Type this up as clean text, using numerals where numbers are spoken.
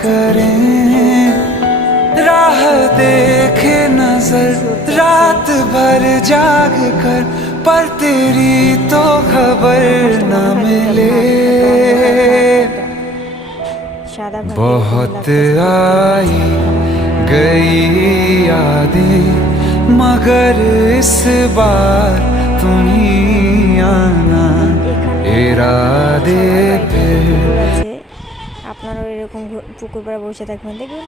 करें, राह देखे नजर रात भर जाग कर, पर तेरी तो खबर न मिले। बहुत आई गई यादें, मगर इस बार तुम ही आना, इरादे पे। আপনারাও এরকম পুকুর পাড়ে বসে থাকবেন দেখবেন।